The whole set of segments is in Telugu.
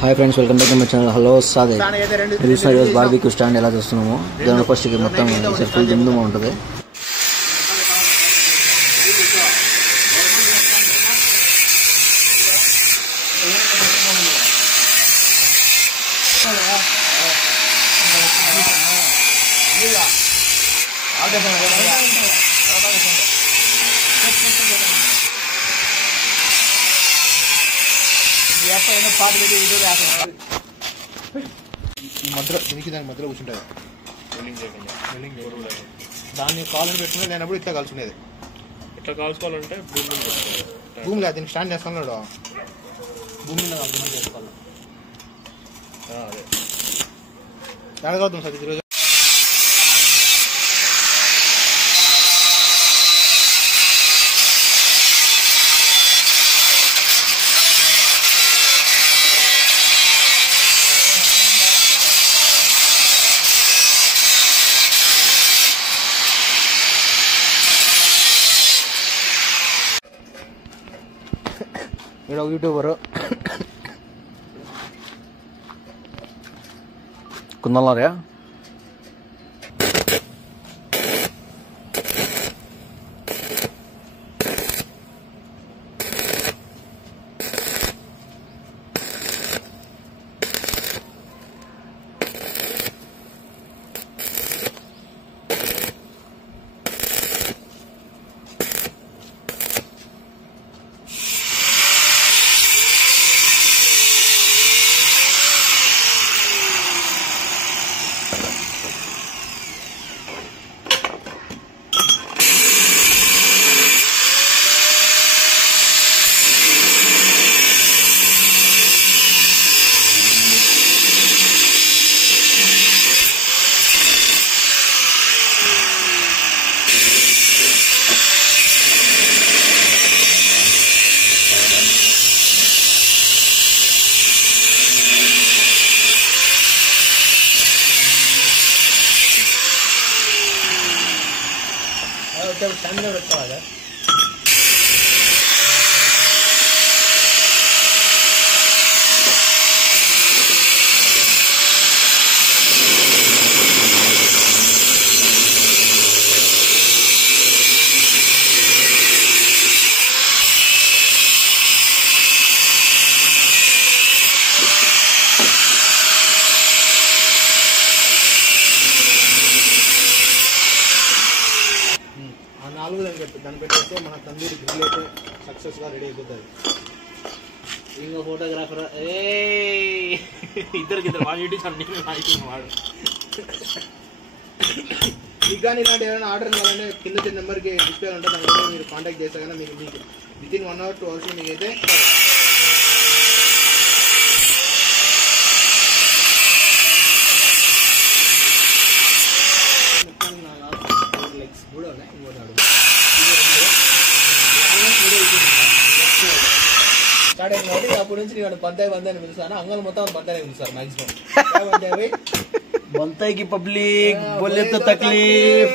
Hi friends welcome back to my channel hello सादे ఇది బార్బిక్యూ స్టాండ్ ఎలా చేస్తున్నామో దాని ఫస్ట్ కి మొత్తం ఫుల్ దుమ్ముగా ఉంటుంది మధ్యలో దీనికి దాని మధ్యలో కూర్చుంటుంది దాన్ని కాలు పెట్టుకుని నేనప్పుడు ఇట్లా కలుసుకునేది ఇట్లా కాల్చుకోవాలంటే భూమి లేదు దీనికి స్టాండ్ చేస్తాను భూమి మీద చేసుకోవాలి అదే ఎడగవుతుంది సార్ ఈరోజు ఇక్కడ ఒక యూట్యూబరు కుందలారా స్టాండ్ పెట్టుకోవాలి దాన్ని పెట్టేస్తే మన తందూరి గ్రిల్ అయితే సక్సెస్గా రెడీ అయిపోతుంది. ఇంకో ఫోటోగ్రాఫర్ ఇద్దరు వాడు వాడు మీకు కానీ ఇలాంటి ఏమైనా ఆర్డర్ కావాలంటే కింద చిన్న నెంబర్కి డిస్ప్లే ఉంటుంది, దాని మీరు కాంటాక్ట్ చేస్తే కానీ మీకు వితిన్ 1 hour 2 hours మీకు అయితే కూడా ఉన్నాయి. ఇంకోటి స్టార్ట్ అయింది కాబట్టి అప్పటి నుంచి నేను బంతాయి అని పిలుస్తాను. అంగల్ మొత్తం బంతాయి పిలుస్తారు మాక్సిమం. बनताई की पब्लिक बोले तो तकलीफ.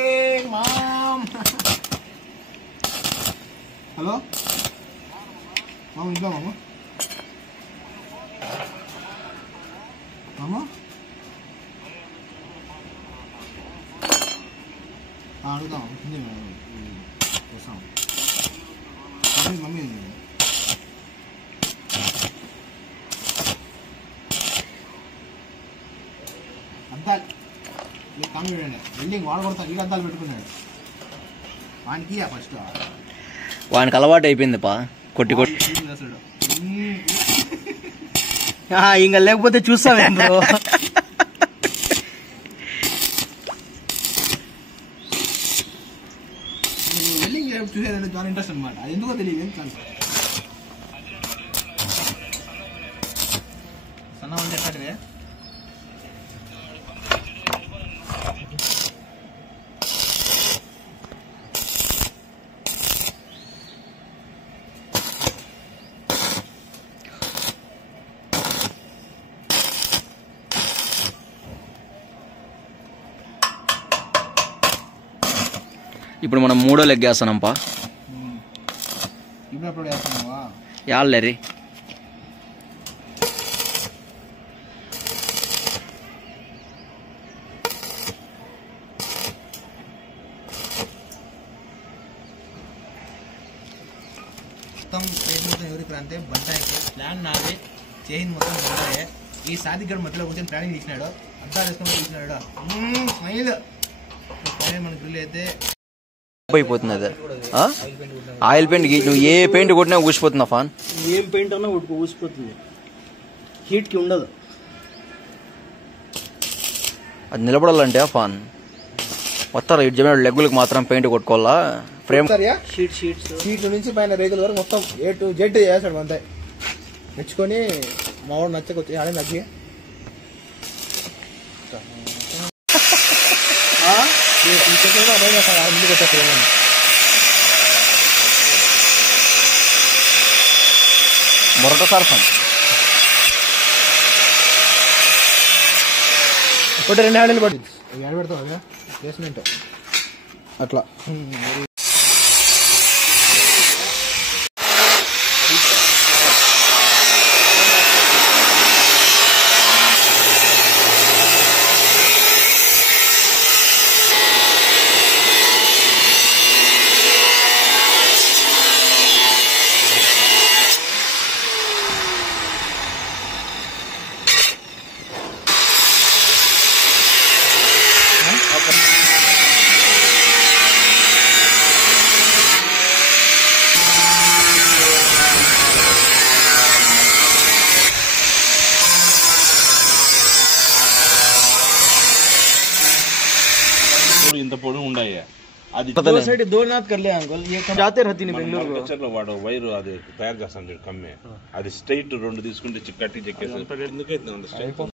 హలో మామ ఇంట్లో మామ మామ అడుగుదాం వస్తాం మమ్మీ అద్దాలు మీకు కమ్మి చూడండి బిల్డింగ్ వాడు కొడతాను ఈ అద్దాలు పెట్టుకున్నాడు వానికి ఫస్ట్ వానికి అలవాటు అయిపోయింది పా కొట్టి కొట్టి ఇంకా లేకపోతే చూస్తావేం బ్రో. వెల్డింగ్ చూసేదంటే చాలా ఇంట్రెస్ట్ అనమాట. అది ఎందుకో తెలియదు సన్న వాళ్ళు చెప్పారు. ఇప్పుడు మనం మూడో లెగ్ వేస్తున్నాం పా. ఇప్పుడు అప్పుడు వేస్తున్నావా? యాళ్ళరి మొత్తం రేట్ మొత్తం ఎవరికి అంతే బంటాయికి ప్లాన్ నాది చేయింది మొత్తం బంటాయే. ఈ సాదిక్ గడు మధ్యలో కూర్చొని ప్లానింగ్ తీసినాడు, అద్దాలు వేసుకొని తీసినాడు. మైల్ మన గ్రిల్ అయితే అయిపోతుంది అది. ఆయిల్ పెయింట్ నువ్వు ఏ పెయింట్ కొట్టినా ఊసిపోతుందా ఫాన్? ఏం పెయింట్ అన్నా ఊసిపోతుంది, హీట్కి ఉండదు. అది నిలబడాలంటే ఆ ఫాన్ వస్తారా ఇటు చెప్పిన లెగ్గులకు మాత్రం పెయింట్ కొట్టుకోవాలా. ఫ్రేమ్ సీట్ల నుంచి పైన రేకుల వరకు మొత్తం A to Z చేస్తాడు అంతే. మెచ్చుకొని మా వాడు నచ్చకొచ్చి అదే నచ్చి ముందుకు వచ్చేస్తాను. మొరటసారి ఫాన్ ఒకటి 2 హ్యాండిల్ పడి ఎడ పెడతావు ప్లేస్మెంట్ అట్లా. ఇంత పొడవు ఉండాయి. అది दो नाथ कर ले अंकल, ये जाते रहती नहीं बेंगलुरु వాడు వైరు అది తయారు చేస్తాను కమ్మే, అది స్ట్రైట్ 2 తీసుకుంటే కట్టి చెక్కేసి